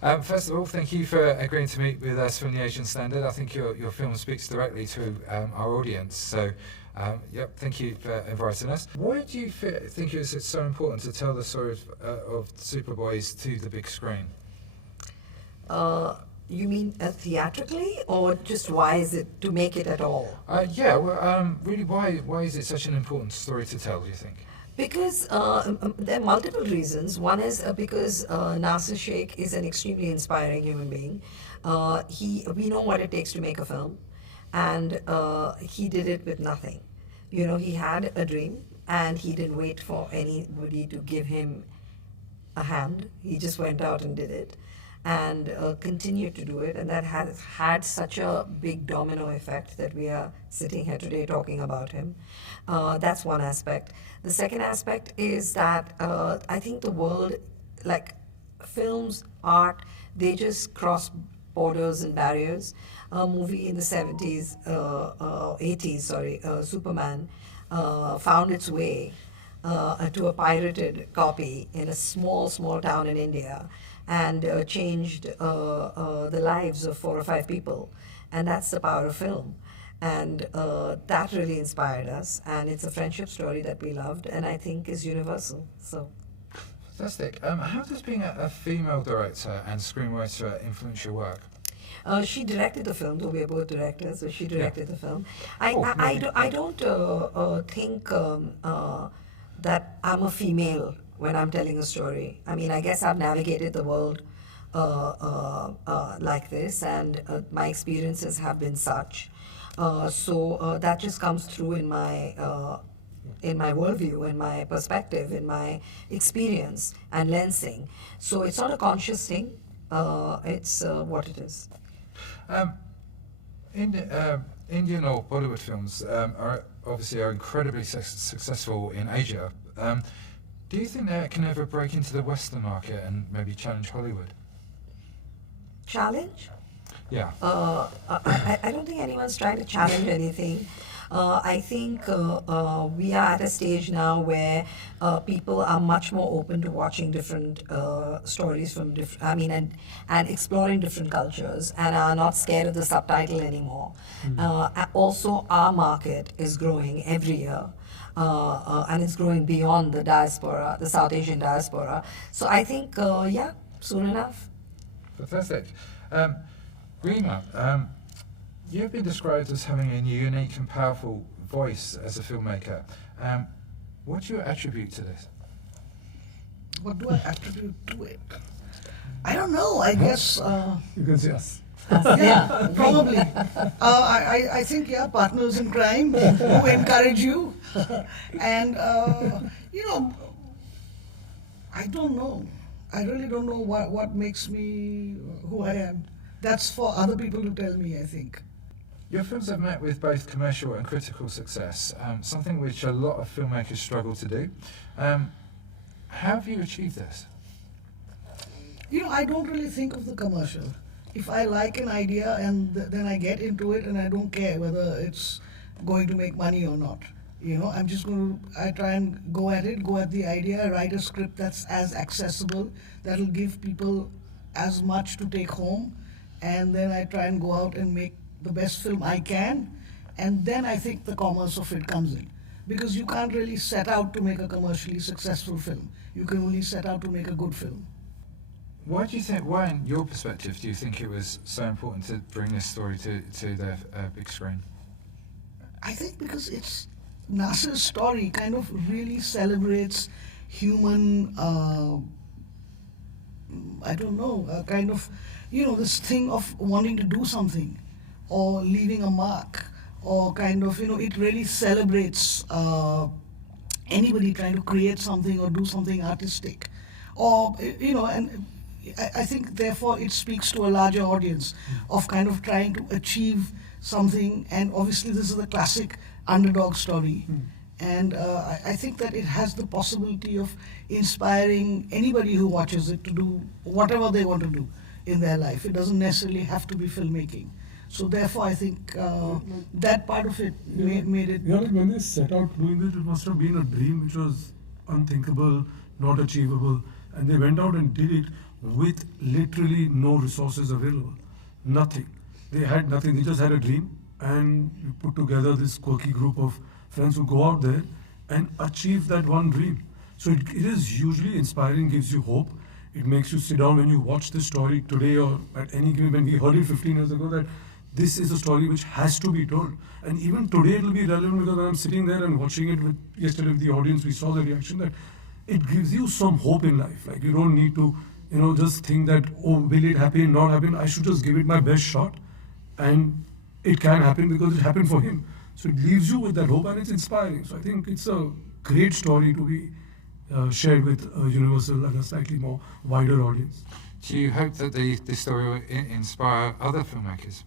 First of all, thank you for agreeing to meet with us from the Asian Standard. I think your film speaks directly to our audience. So, thank you for inviting us. Why do you think it's so important to tell the story of Superboys to the big screen? You mean theatrically, or just why is it to make it at all? Really, why is it such an important story to tell, do you think? Because there are multiple reasons. One is because Nasir Sheikh is an extremely inspiring human being. We know what it takes to make a film, and he did it with nothing. You know, he had a dream, and he didn't wait for anybody to give him a hand. He just went out and did it, and continued to do it, and that has had such a big domino effect that we are sitting here today talking about him. That's one aspect. The second aspect is that I think the world, like films, art, they just cross borders and barriers. A movie in the 70s, 80s, Superman, found its way to a pirated copy in a small town in India, and changed the lives of 4 or 5 people. And that's the power of film. And that really inspired us. And it's a friendship story that we loved, and I think is universal. So. Fantastic. How does being a female director and screenwriter influence your work? She directed the film, though we are both directors, so she directed the film. I don't think that I'm a female when I'm telling a story. I mean, I guess I've navigated the world like this, and my experiences have been such. So that just comes through in my worldview, in my perspective, in my experience and lensing. So it's not a conscious thing. It's what it is. Indian or Bollywood films are incredibly successful in Asia. Do you think that can ever break into the Western market and maybe challenge Hollywood? Challenge? Yeah. I don't think anyone's trying to challenge anything. I think we are at a stage now where people are much more open to watching different stories from and exploring different cultures, and are not scared of the subtitle anymore. Also, our market is growing every year. And it's growing beyond the diaspora, the South Asian diaspora. So I think, soon enough. Fantastic. Reema, you've been described as having a unique and powerful voice as a filmmaker. What do you attribute to this? What do I attribute to it? I don't know. I guess. You can say us. Yeah, probably. I think, partners in crime who encourage you. And, I don't know. I really don't know what makes me who I am. That's for other people to tell me, I think. Your films have met with both commercial and critical success, something which a lot of filmmakers struggle to do. How have you achieved this? I don't really think of the commercial. If I like an idea and then I get into it, and I don't care whether it's going to make money or not. I try and go at the idea, write a script that's as accessible, that'll give people as much to take home, and then I try and go out and make the best film I can, and then I think the commerce of it comes in. Because you can't really set out to make a commercially successful film. You can only set out to make a good film. Why, in your perspective, do you think it was so important to bring this story to the big screen? I think because Nasir's story kind of really celebrates human, this thing of wanting to do something or leaving a mark, or it really celebrates anybody trying to create something or do something artistic. And I think therefore it speaks to a larger audience of kind of trying to achieve something, and obviously this is the classic underdog story. And I think that it has the possibility of inspiring anybody who watches it to do whatever they want to do in their life. It doesn't necessarily have to be filmmaking. So therefore I think that part of it made it... When they set out doing this, it must have been a dream which was unthinkable, not achievable, and they went out and did it. with literally no resources available. Nothing. They had nothing. They just had a dream, and you put together this quirky group of friends who go out there and achieve that one dream. So it is hugely inspiring, gives you hope. It makes you sit down when you watch this story today or at any given, when we heard it 15 years ago, that this is a story which has to be told. And even today it will be relevant, because when I'm sitting there and watching it with yesterday with the audience, we saw the reaction, that it gives you some hope in life. Like, you don't need to, just think that, oh, will it happen, not happen? I should just give it my best shot, and it can happen because it happened for him. So it leaves you with that hope, and it's inspiring. So I think it's a great story to be shared with a universal and a slightly more wider audience. Do you hope that this story will inspire other filmmakers?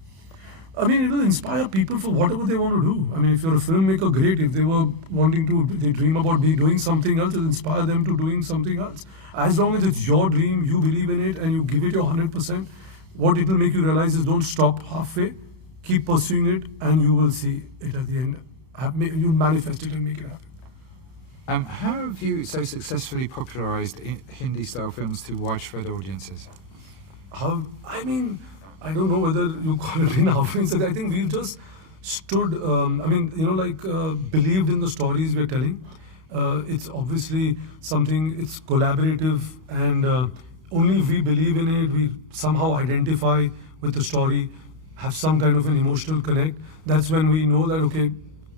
I mean, it will inspire people for whatever they want to do. I mean, if you're a filmmaker, great. If they were they dream about doing something else, it'll inspire them to doing something else. As long as it's your dream, you believe in it, and you give it your 100%, what it will make you realize is, don't stop halfway, keep pursuing it, and you will see it at the end. You'll manifest it and make it happen. How have you so successfully popularised Hindi-style films to widespread audiences? I don't know whether you call it enough. I think we've just stood, believed in the stories we're telling. It's obviously something, it's collaborative, and only if we believe in it, we somehow identify with the story, have some kind of an emotional connect. That's when we know that, okay,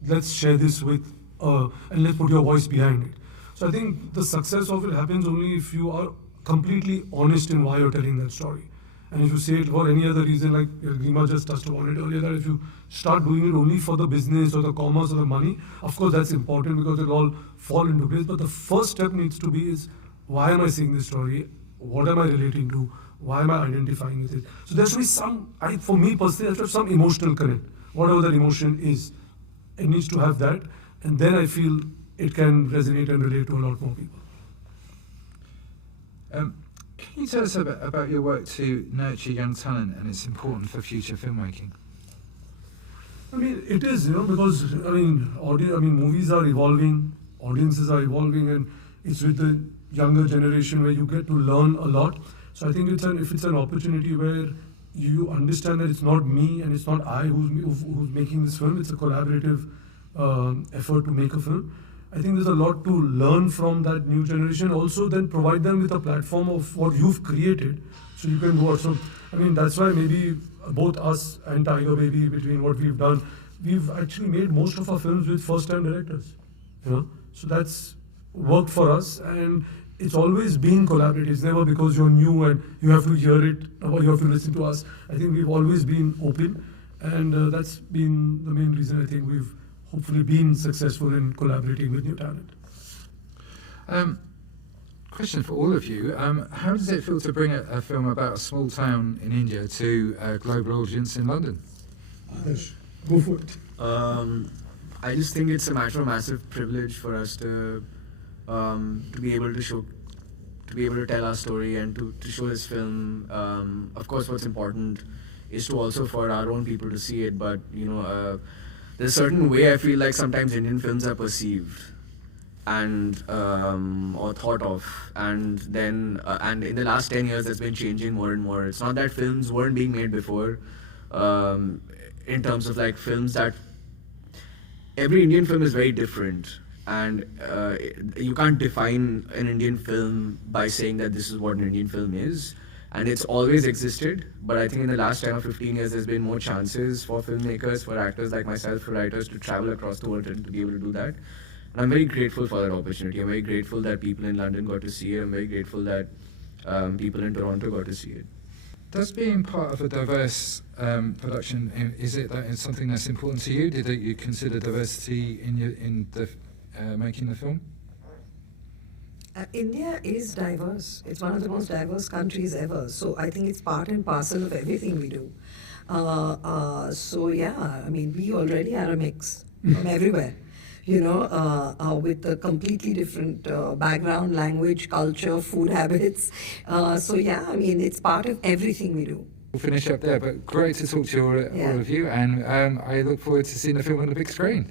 let's share this with, and let's put your voice behind it. So I think the success of it happens only if you are completely honest in why you're telling that story. And if you say it for any other reason, like Reema just touched upon it earlier, that if you start doing it only for the business or the commerce or the money, of course that's important, because it'll all fall into place. But the first step needs to be is, why am I saying this story? What am I relating to? Why am I identifying with it? So there should be for me personally, there should have some emotional connect. Whatever that emotion is, it needs to have that. And then I feel it can resonate and relate to a lot more people. Can you tell us about your work to nurture young talent and its importance for future filmmaking? I mean, it is, because, movies are evolving, audiences are evolving, and it's with the younger generation where you get to learn a lot. So I think if it's an opportunity where you understand that it's not me and it's not I who's making this film, it's a collaborative effort to make a film. I think there's a lot to learn from that new generation. Also, then provide them with a platform of what you've created, so you can go out. So, that's why maybe both us and Tiger Baby, between what we've done, we've actually made most of our films with first-time directors. So that's worked for us, and it's always been collaborative. It's never because you're new and you have to hear it or you have to listen to us. I think we've always been open, and that's been the main reason I think we've hopefully been successful in collaborating with new talent. Question for all of you. How does it feel to bring a film about a small town in India to a global audience in London? Adarsh, go for it. I just think it's a matter of massive privilege for us to be able to tell our story and to show this film. Of course, what's important is to also for our own people to see it, but there's a certain way I feel like sometimes Indian films are perceived and or thought of, and then and in the last 10 years that's been changing more and more. It's not that films weren't being made before, in terms of like films that every Indian film is very different, and you can't define an Indian film by saying that this is what an Indian film is. And it's always existed, but I think in the last 10 or 15 years, there's been more chances for filmmakers, for actors like myself, for writers to travel across the world and to be able to do that. And I'm very grateful for that opportunity. I'm very grateful that people in London got to see it. I'm very grateful that people in Toronto got to see it. Does being part of a diverse production, is it something that's important to you? Did you consider diversity in making the film? India is diverse. It's one of the most diverse countries ever. So I think it's part and parcel of everything we do. We already are a mix from everywhere. With a completely different background, language, culture, food habits. It's part of everything we do. We'll finish up there, but great to talk to all of you, and I look forward to seeing the film on the big screen.